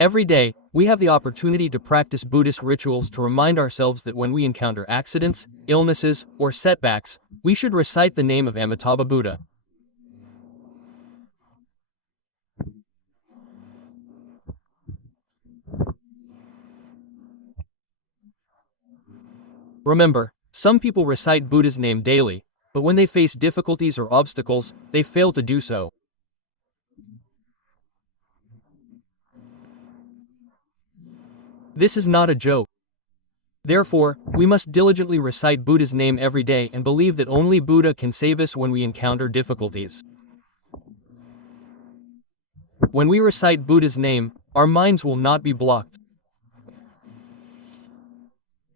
Every day, we have the opportunity to practice Buddhist rituals to remind ourselves that when we encounter accidents, illnesses, or setbacks, we should recite the name of Amitabha Buddha. Remember, some people recite Buddha's name daily, but when they face difficulties or obstacles, they fail to do so. This is not a joke. Therefore, we must diligently recite Buddha's name every day and believe that only Buddha can save us when we encounter difficulties. When we recite Buddha's name, our minds will not be blocked.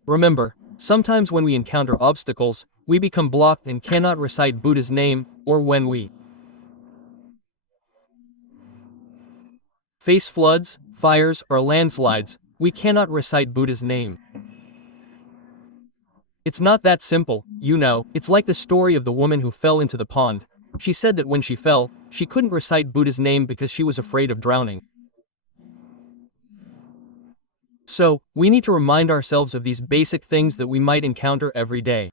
Remember, sometimes when we encounter obstacles, we become blocked and cannot recite Buddha's name, or when we face floods, fires, or landslides, we cannot recite Buddha's name. It's not that simple, you know. It's like the story of the woman who fell into the pond. She said that when she fell, she couldn't recite Buddha's name because she was afraid of drowning. So, we need to remind ourselves of these basic things that we might encounter every day.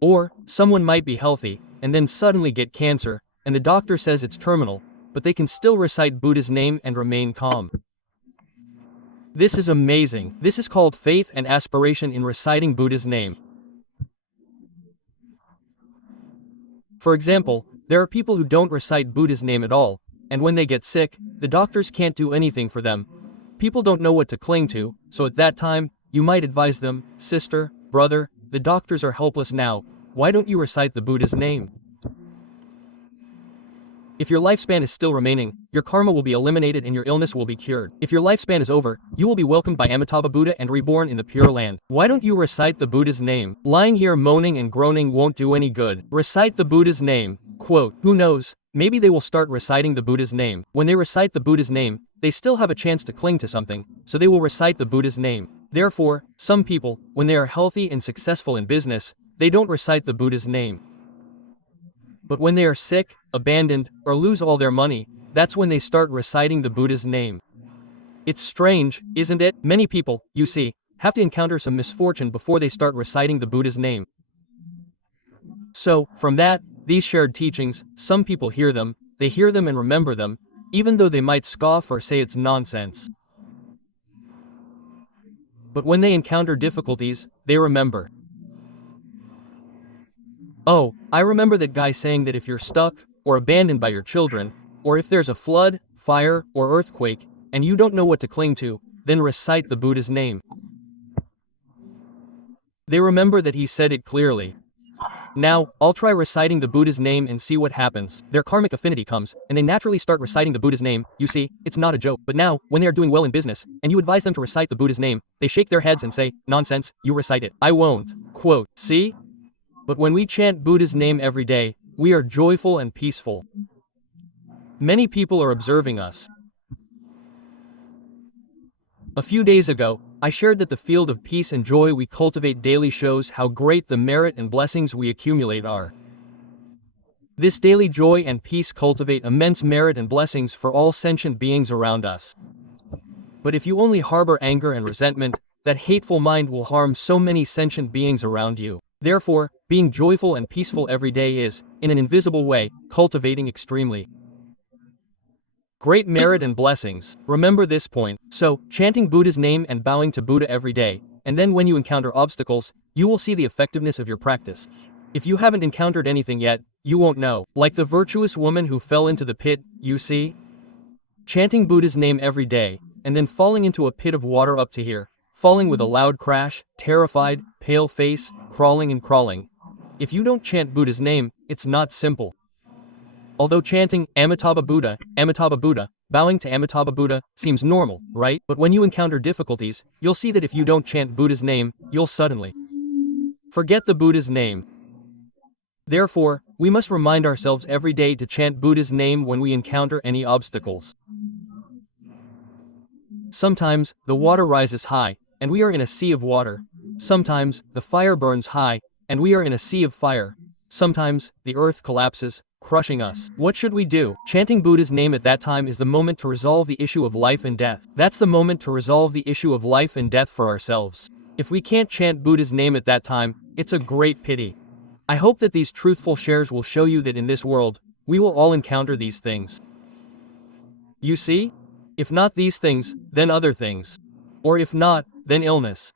Or, someone might be healthy, and then suddenly get cancer, and the doctor says it's terminal, but they can still recite Buddha's name and remain calm. This is amazing. This is called faith and aspiration in reciting Buddha's name. For example, there are people who don't recite Buddha's name at all, and when they get sick, the doctors can't do anything for them. People don't know what to cling to, so at that time, you might advise them, sister, brother, the doctors are helpless now, why don't you recite the Buddha's name? If your lifespan is still remaining, your karma will be eliminated and your illness will be cured. If your lifespan is over, you will be welcomed by Amitabha Buddha and reborn in the Pure Land. Why don't you recite the Buddha's name? Lying here moaning and groaning won't do any good. Recite the Buddha's name. Quote, who knows, maybe they will start reciting the Buddha's name. When they recite the Buddha's name, they still have a chance to cling to something, so they will recite the Buddha's name. Therefore, some people, when they are healthy and successful in business, they don't recite the Buddha's name. But when they are sick, abandoned, or lose all their money, that's when they start reciting the Buddha's name. It's strange, isn't it? Many people, you see, have to encounter some misfortune before they start reciting the Buddha's name. So, from that, these shared teachings, some people hear them, they hear them and remember them, even though they might scoff or say it's nonsense. But when they encounter difficulties, they remember. Oh, I remember that guy saying that if you're stuck, or abandoned by your children, or if there's a flood, fire, or earthquake, and you don't know what to cling to, then recite the Buddha's name. They remember that he said it clearly. Now, I'll try reciting the Buddha's name and see what happens. Their karmic affinity comes, and they naturally start reciting the Buddha's name. You see, it's not a joke. But now, when they are doing well in business, and you advise them to recite the Buddha's name, they shake their heads and say, nonsense, you recite it. I won't. Quote, see? But when we chant Buddha's name every day, we are joyful and peaceful. Many people are observing us. A few days ago, I shared that the field of peace and joy we cultivate daily shows how great the merit and blessings we accumulate are. This daily joy and peace cultivate immense merit and blessings for all sentient beings around us. But if you only harbor anger and resentment, that hateful mind will harm so many sentient beings around you. Therefore, being joyful and peaceful every day is, in an invisible way, cultivating extremely great merit and blessings. Remember this point. So, chanting Buddha's name and bowing to Buddha every day, and then when you encounter obstacles, you will see the effectiveness of your practice. If you haven't encountered anything yet, you won't know. Like the virtuous woman who fell into the pit, you see? Chanting Buddha's name every day, and then falling into a pit of water up to here, falling with a loud crash, terrified, pale face, crawling and crawling. If you don't chant Buddha's name, it's not simple. Although chanting Amitabha Buddha, bowing to Amitabha Buddha, seems normal, right? But when you encounter difficulties, you'll see that if you don't chant Buddha's name, you'll suddenly forget the Buddha's name. Therefore, we must remind ourselves every day to chant Buddha's name when we encounter any obstacles. Sometimes, the water rises high, and we are in a sea of water. Sometimes, the fire burns high, and we are in a sea of fire. Sometimes, the earth collapses, crushing us. What should we do? Chanting Buddha's name at that time is the moment to resolve the issue of life and death. That's the moment to resolve the issue of life and death for ourselves. If we can't chant Buddha's name at that time, it's a great pity. I hope that these truthful shares will show you that in this world, we will all encounter these things. You see? If not these things, then other things. Or if not, then illness.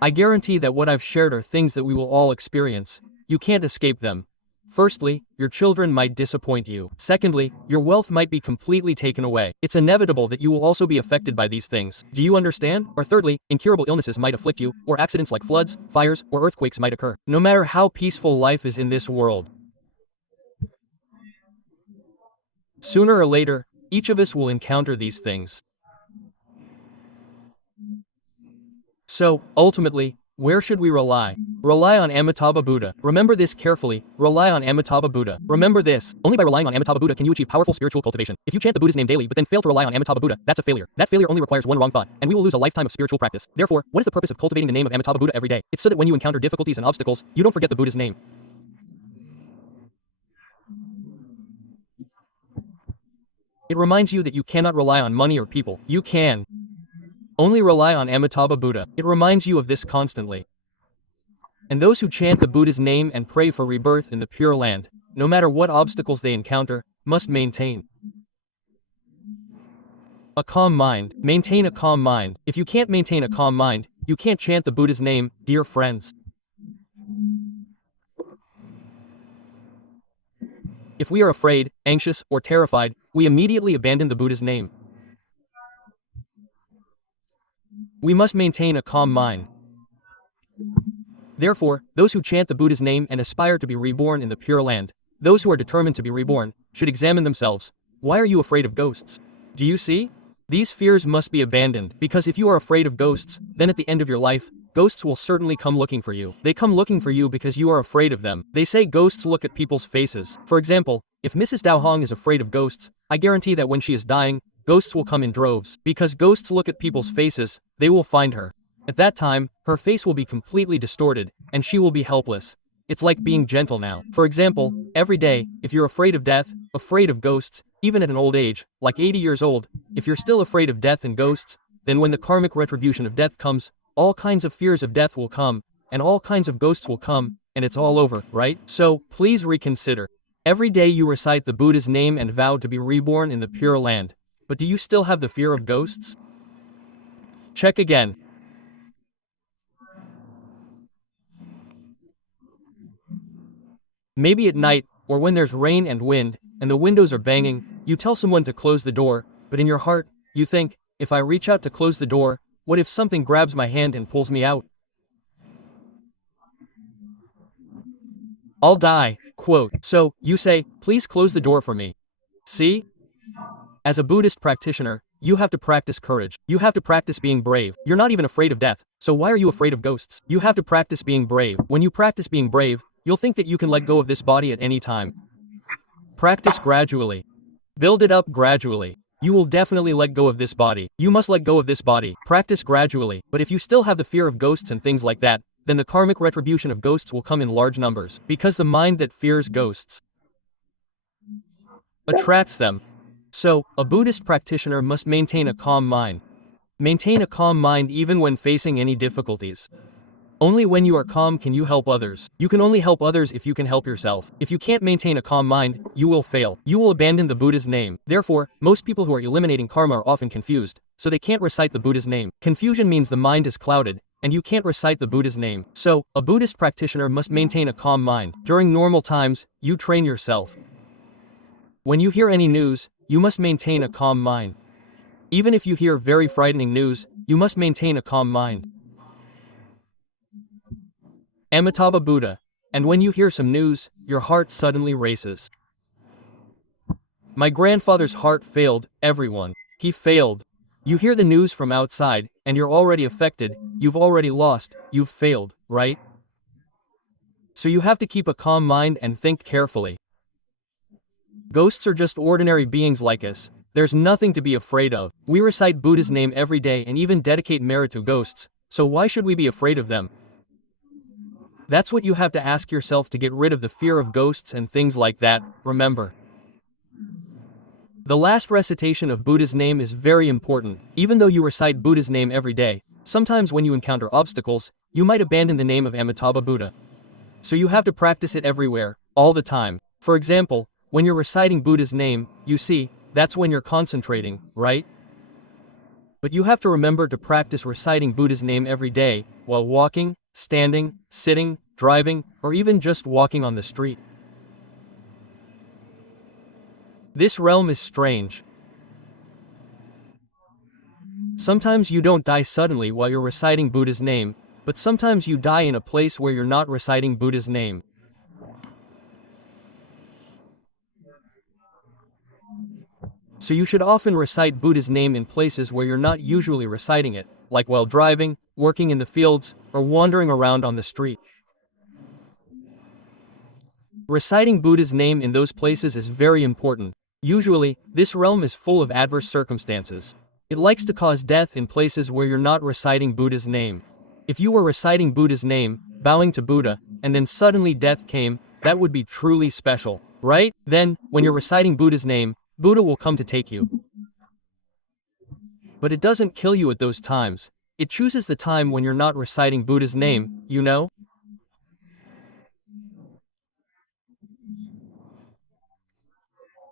I guarantee that what I've shared are things that we will all experience. You can't escape them. Firstly, your children might disappoint you. Secondly, your wealth might be completely taken away. It's inevitable that you will also be affected by these things. Do you understand? Or thirdly, incurable illnesses might afflict you, or accidents like floods, fires, or earthquakes might occur. No matter how peaceful life is in this world, sooner or later, each of us will encounter these things. So, ultimately, where should we rely? Rely on Amitabha Buddha. Remember this carefully. Rely on Amitabha Buddha. Remember this. Only by relying on Amitabha Buddha can you achieve powerful spiritual cultivation. If you chant the Buddha's name daily but then fail to rely on Amitabha Buddha, that's a failure. That failure only requires one wrong thought, and we will lose a lifetime of spiritual practice. Therefore, what is the purpose of cultivating the name of Amitabha Buddha every day? It's so that when you encounter difficulties and obstacles, you don't forget the Buddha's name. It reminds you that you cannot rely on money or people. You can only rely on Amitabha Buddha. It reminds you of this constantly. And those who chant the Buddha's name and pray for rebirth in the Pure Land, no matter what obstacles they encounter, must maintain a calm mind. Maintain a calm mind. If you can't maintain a calm mind, you can't chant the Buddha's name, dear friends. If we are afraid, anxious, or terrified, we immediately abandon the Buddha's name. We must maintain a calm mind. Therefore, those who chant the Buddha's name and aspire to be reborn in the Pure Land, those who are determined to be reborn, should examine themselves. Why are you afraid of ghosts? Do you see? These fears must be abandoned, because if you are afraid of ghosts, then at the end of your life, ghosts will certainly come looking for you. They come looking for you because you are afraid of them. They say ghosts look at people's faces. For example, if Mrs. Dao Hong is afraid of ghosts, I guarantee that when she is dying, ghosts will come in droves. Because ghosts look at people's faces, they will find her. At that time, her face will be completely distorted, and she will be helpless. It's like being gentle now. For example, every day, if you're afraid of death, afraid of ghosts, even at an old age, like 80 years old, if you're still afraid of death and ghosts, then when the karmic retribution of death comes, all kinds of fears of death will come, and all kinds of ghosts will come, and it's all over, right? So, please reconsider. Every day you recite the Buddha's name and vow to be reborn in the Pure Land. But do you still have the fear of ghosts? Check again. Maybe at night, or when there's rain and wind, and the windows are banging, you tell someone to close the door, but in your heart, you think, if I reach out to close the door, what if something grabs my hand and pulls me out? I'll die, quote. So, you say, please close the door for me. See? As a Buddhist practitioner, you have to practice courage. You have to practice being brave. You're not even afraid of death, so why are you afraid of ghosts? You have to practice being brave. When you practice being brave, you'll think that you can let go of this body at any time. Practice gradually. Build it up gradually. You will definitely let go of this body. You must let go of this body. Practice gradually. But if you still have the fear of ghosts and things like that, then the karmic retribution of ghosts will come in large numbers. Because the mind that fears ghosts attracts them. So, a Buddhist practitioner must maintain a calm mind. Maintain a calm mind even when facing any difficulties. Only when you are calm can you help others. You can only help others if you can help yourself. If you can't maintain a calm mind, you will fail. You will abandon the Buddha's name. Therefore, most people who are eliminating karma are often confused, so they can't recite the Buddha's name. Confusion means the mind is clouded, and you can't recite the Buddha's name. So, a Buddhist practitioner must maintain a calm mind. During normal times, you train yourself. When you hear any news, you must maintain a calm mind. Even if you hear very frightening news, you must maintain a calm mind. Amitabha Buddha. And when you hear some news, your heart suddenly races. My grandfather's heart failed, everyone. He failed. You hear the news from outside, and you're already affected, you've already lost, you've failed, right? So you have to keep a calm mind and think carefully. Ghosts are just ordinary beings like us. There's nothing to be afraid of. We recite Buddha's name every day and even dedicate merit to ghosts, so why should we be afraid of them? That's what you have to ask yourself to get rid of the fear of ghosts and things like that, remember. The last recitation of Buddha's name is very important. Even though you recite Buddha's name every day, sometimes when you encounter obstacles, you might abandon the name of Amitabha Buddha. So you have to practice it everywhere, all the time. For example, when you're reciting Buddha's name, you see, that's when you're concentrating, right? But you have to remember to practice reciting Buddha's name every day, while walking, standing, sitting, driving, or even just walking on the street. This realm is strange. Sometimes you don't die suddenly while you're reciting Buddha's name, but sometimes you die in a place where you're not reciting Buddha's name. So you should often recite Buddha's name in places where you're not usually reciting it, like while driving, working in the fields, or wandering around on the street. Reciting Buddha's name in those places is very important. Usually, this realm is full of adverse circumstances. It likes to cause death in places where you're not reciting Buddha's name. If you were reciting Buddha's name, bowing to Buddha, and then suddenly death came, that would be truly special, right? Then, when you're reciting Buddha's name, Buddha will come to take you. But it doesn't kill you at those times. It chooses the time when you're not reciting Buddha's name, you know?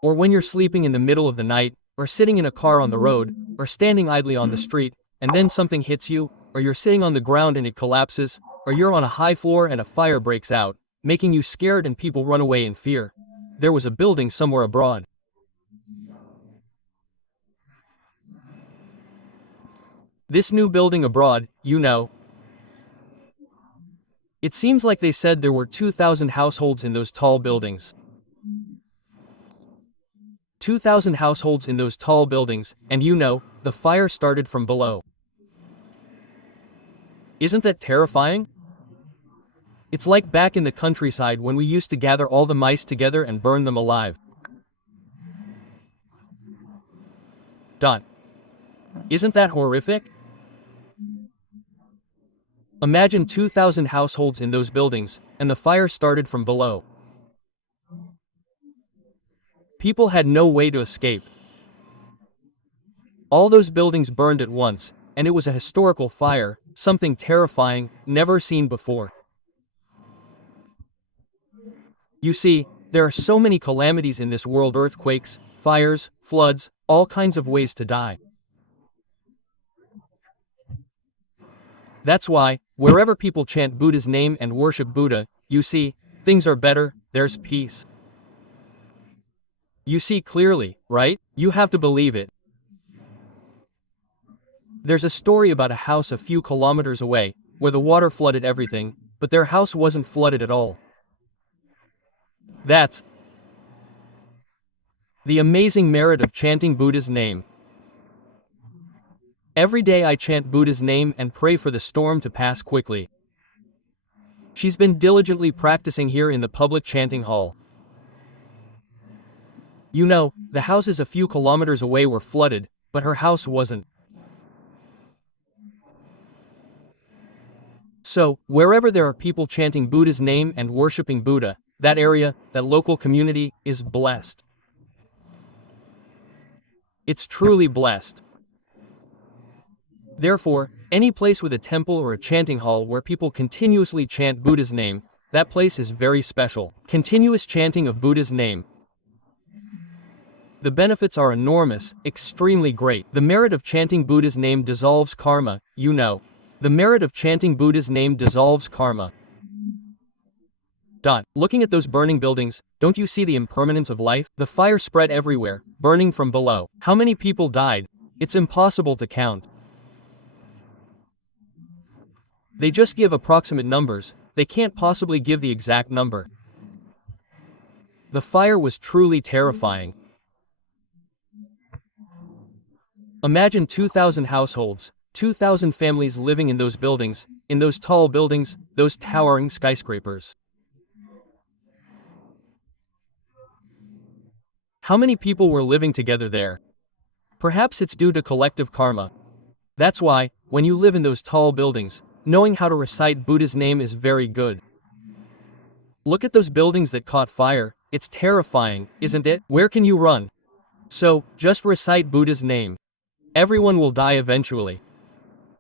Or when you're sleeping in the middle of the night, or sitting in a car on the road, or standing idly on the street, and then something hits you, or you're sitting on the ground and it collapses, or you're on a high floor and a fire breaks out, making you scared and people run away in fear. There was a building somewhere abroad. This new building abroad, you know. It seems like they said there were 2,000 households in those tall buildings. 2,000 households in those tall buildings, and you know, the fire started from below. Isn't that terrifying? It's like back in the countryside when we used to gather all the mice together and burn them alive. Isn't that horrific? Imagine 2,000 households in those buildings, and the fire started from below. People had no way to escape. All those buildings burned at once, and it was a historical fire, something terrifying, never seen before. You see, there are so many calamities in this world: earthquakes, fires, floods, all kinds of ways to die. That's why, wherever people chant Buddha's name and worship Buddha, you see, things are better, there's peace. You see clearly, right? You have to believe it. There's a story about a house a few kilometers away, where the water flooded everything, but their house wasn't flooded at all. That's the amazing merit of chanting Buddha's name. Every day I chant Buddha's name and pray for the storm to pass quickly. She's been diligently practicing here in the public chanting hall. You know, the houses a few kilometers away were flooded, but her house wasn't. So, wherever there are people chanting Buddha's name and worshipping Buddha, that area, that local community, is blessed. It's truly blessed. Therefore, any place with a temple or a chanting hall where people continuously chant Buddha's name, that place is very special. Continuous chanting of Buddha's name. The benefits are enormous, extremely great. The merit of chanting Buddha's name dissolves karma, you know. The merit of chanting Buddha's name dissolves karma. Looking at those burning buildings, don't you see the impermanence of life? The fire spread everywhere, burning from below. How many people died? It's impossible to count. They just give approximate numbers, they can't possibly give the exact number. The fire was truly terrifying. Imagine 2,000 households, 2,000 families living in those buildings, in those tall buildings, those towering skyscrapers. How many people were living together there? Perhaps it's due to collective karma. That's why, when you live in those tall buildings, knowing how to recite Buddha's name is very good. Look at those buildings that caught fire. It's terrifying, isn't it? Where can you run? So, just recite Buddha's name. Everyone will die eventually.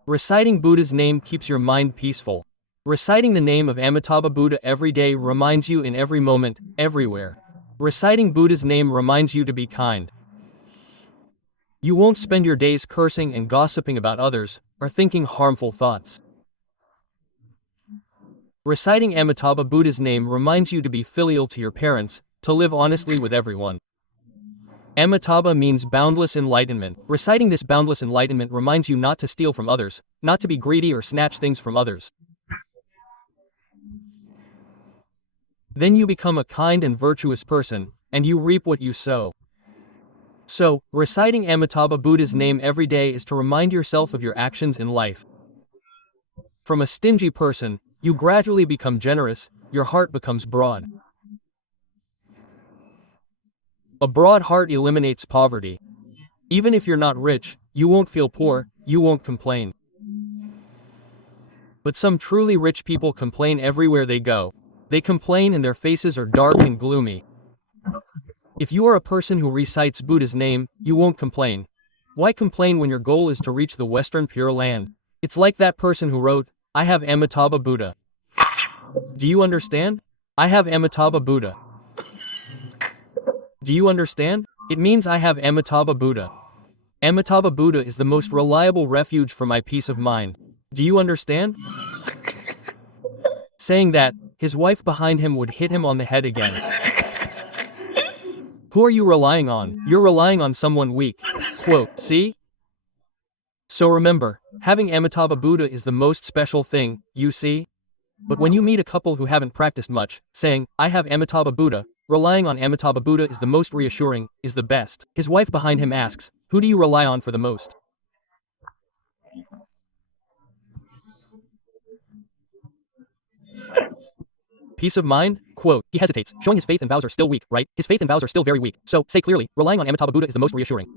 Reciting Buddha's name keeps your mind peaceful. Reciting the name of Amitabha Buddha every day reminds you in every moment, everywhere. Reciting Buddha's name reminds you to be kind. You won't spend your days cursing and gossiping about others, or thinking harmful thoughts. Reciting Amitabha Buddha's name reminds you to be filial to your parents, to live honestly with everyone. Amitabha means boundless enlightenment. Reciting this boundless enlightenment reminds you not to steal from others, not to be greedy or snatch things from others. Then you become a kind and virtuous person, and you reap what you sow. So, reciting Amitabha Buddha's name every day is to remind yourself of your actions in life. From a stingy person, you gradually become generous, your heart becomes broad. A broad heart eliminates poverty. Even if you're not rich, you won't feel poor, you won't complain. But some truly rich people complain everywhere they go. They complain and their faces are dark and gloomy. If you are a person who recites Buddha's name, you won't complain. Why complain when your goal is to reach the Western Pure Land? It's like that person who wrote, "I have Amitabha Buddha." Do you understand? I have Amitabha Buddha. Do you understand? It means I have Amitabha Buddha. Amitabha Buddha is the most reliable refuge for my peace of mind. Do you understand? Saying that, his wife behind him would hit him on the head again. Who are you relying on? You're relying on someone weak. Quote, see? So remember, having Amitabha Buddha is the most special thing, you see? But when you meet a couple who haven't practiced much, saying, I have Amitabha Buddha, relying on Amitabha Buddha is the most reassuring, is the best. His wife behind him asks, who do you rely on for the most? Peace of mind? Quote, he hesitates, showing his faith and vows are still weak, right? His faith and vows are still very weak. So, say clearly, relying on Amitabha Buddha is the most reassuring.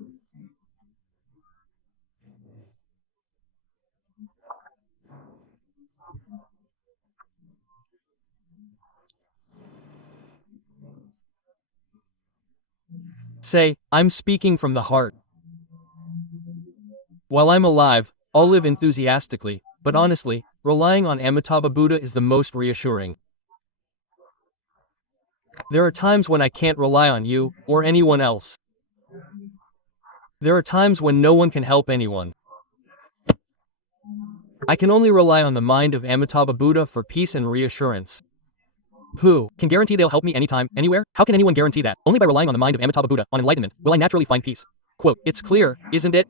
Say, I'm speaking from the heart. While I'm alive, I'll live enthusiastically, but honestly, relying on Amitabha Buddha is the most reassuring. There are times when I can't rely on you, or anyone else. There are times when no one can help anyone. I can only rely on the mind of Amitabha Buddha for peace and reassurance. Who can guarantee they'll help me anytime, anywhere? How can anyone guarantee that? Only by relying on the mind of Amitabha Buddha, on enlightenment, will I naturally find peace. Quote, it's clear, isn't it?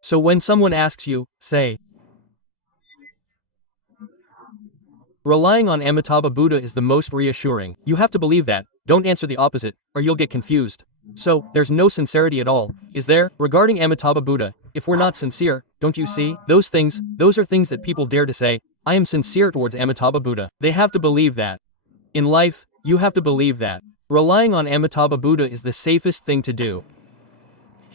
So when someone asks you, say, relying on Amitabha Buddha is the most reassuring. You have to believe that. Don't answer the opposite, or you'll get confused. So, there's no sincerity at all, is there? Regarding Amitabha Buddha, if we're not sincere, don't you see? Those are things that people dare to say, I am sincere towards Amitabha Buddha. They have to believe that. In life, you have to believe that. Relying on Amitabha Buddha is the safest thing to do.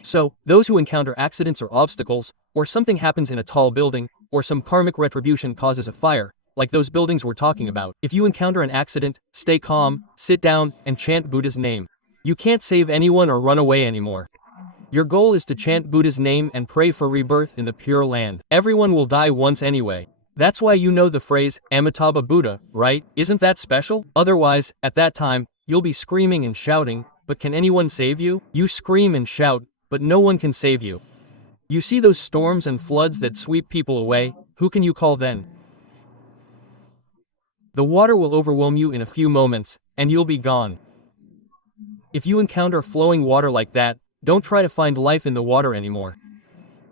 So, those who encounter accidents or obstacles, or something happens in a tall building, or some karmic retribution causes a fire, like those buildings we're talking about, if you encounter an accident, stay calm, sit down, and chant Buddha's name. You can't save anyone or run away anymore. Your goal is to chant Buddha's name and pray for rebirth in the Pure Land. Everyone will die once anyway. That's why you know the phrase, Amitabha Buddha, right? Isn't that special? Otherwise, at that time, you'll be screaming and shouting, but can anyone save you? You scream and shout, but no one can save you. You see those storms and floods that sweep people away, who can you call then? The water will overwhelm you in a few moments, and you'll be gone. If you encounter flowing water like that, don't try to find life in the water anymore.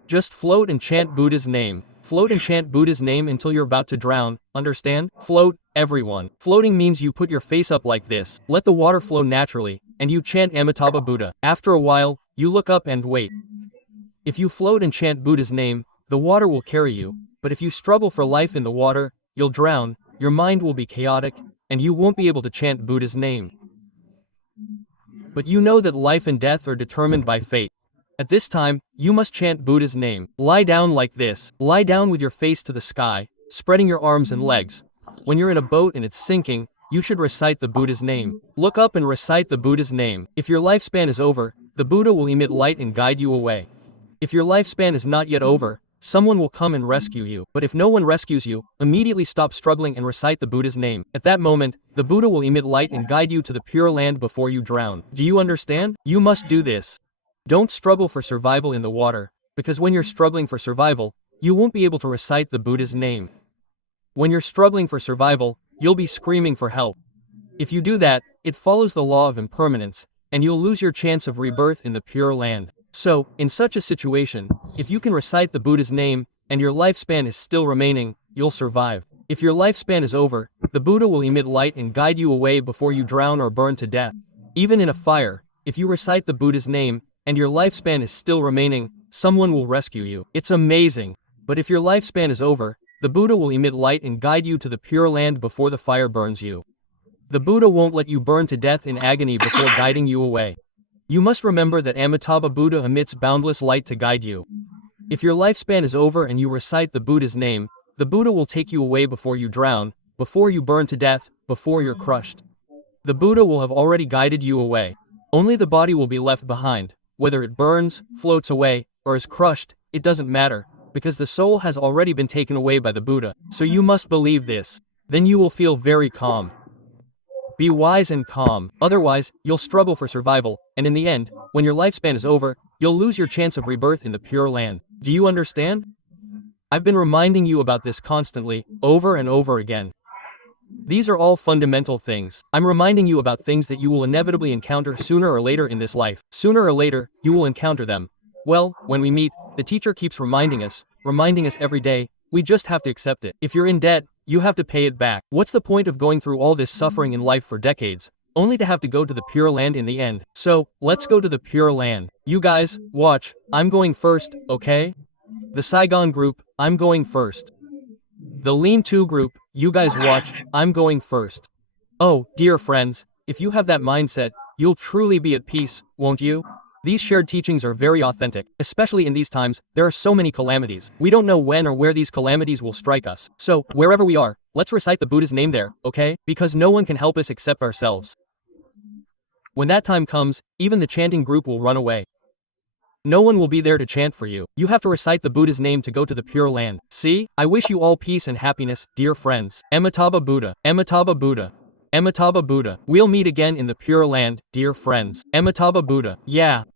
Just float and chant Buddha's name. Float and chant Buddha's name until you're about to drown, understand? Float, everyone. Floating means you put your face up like this, let the water flow naturally, and you chant Amitabha Buddha. After a while, you look up and wait. If you float and chant Buddha's name, the water will carry you, but if you struggle for life in the water, you'll drown, your mind will be chaotic, and you won't be able to chant Buddha's name. But you know that life and death are determined by fate. At this time, you must chant Buddha's name. Lie down like this. Lie down with your face to the sky, spreading your arms and legs. When you're in a boat and it's sinking, you should recite the Buddha's name. Look up and recite the Buddha's name. If your lifespan is over, the Buddha will emit light and guide you away. If your lifespan is not yet over, someone will come and rescue you. But if no one rescues you, immediately stop struggling and recite the Buddha's name. At that moment, the Buddha will emit light and guide you to the pure land before you drown. Do you understand? You must do this. Don't struggle for survival in the water, because when you're struggling for survival, you won't be able to recite the Buddha's name. When you're struggling for survival, you'll be screaming for help. If you do that, it follows the law of impermanence, and you'll lose your chance of rebirth in the pure land. So, in such a situation, if you can recite the Buddha's name, and your lifespan is still remaining, you'll survive. If your lifespan is over, the Buddha will emit light and guide you away before you drown or burn to death. Even in a fire, if you recite the Buddha's name, and your lifespan is still remaining, someone will rescue you. It's amazing. But if your lifespan is over, the Buddha will emit light and guide you to the pure land before the fire burns you. The Buddha won't let you burn to death in agony before guiding you away. You must remember that Amitabha Buddha emits boundless light to guide you. If your lifespan is over and you recite the Buddha's name, the Buddha will take you away before you drown, before you burn to death, before you're crushed. The Buddha will have already guided you away. Only the body will be left behind. Whether it burns, floats away, or is crushed, it doesn't matter, because the soul has already been taken away by the Buddha. So you must believe this. Then you will feel very calm. Be wise and calm, otherwise, you'll struggle for survival, and in the end, when your lifespan is over, you'll lose your chance of rebirth in the pure land. Do you understand? I've been reminding you about this constantly, over and over again. These are all fundamental things. I'm reminding you about things that you will inevitably encounter sooner or later in this life. Sooner or later, you will encounter them. Well, when we meet, the teacher keeps reminding us every day, we just have to accept it. If you're in debt, you have to pay it back. What's the point of going through all this suffering in life for decades, only to have to go to the pure land in the end? So, let's go to the pure land. You guys, watch, I'm going first, okay? The Saigon group, I'm going first. The Lean 2 group, you guys watch, I'm going first. Oh, dear friends, if you have that mindset, you'll truly be at peace, won't you? These shared teachings are very authentic, especially in these times. There are so many calamities. We don't know when or where these calamities will strike us. So, wherever we are, let's recite the Buddha's name there, okay? Because no one can help us except ourselves. When that time comes, even the chanting group will run away. No one will be there to chant for you. You have to recite the Buddha's name to go to the pure land. See? I wish you all peace and happiness, dear friends. Amitabha Buddha. Amitabha Buddha. Amitabha Buddha. We'll meet again in the pure land, dear friends. Amitabha Buddha. Yeah.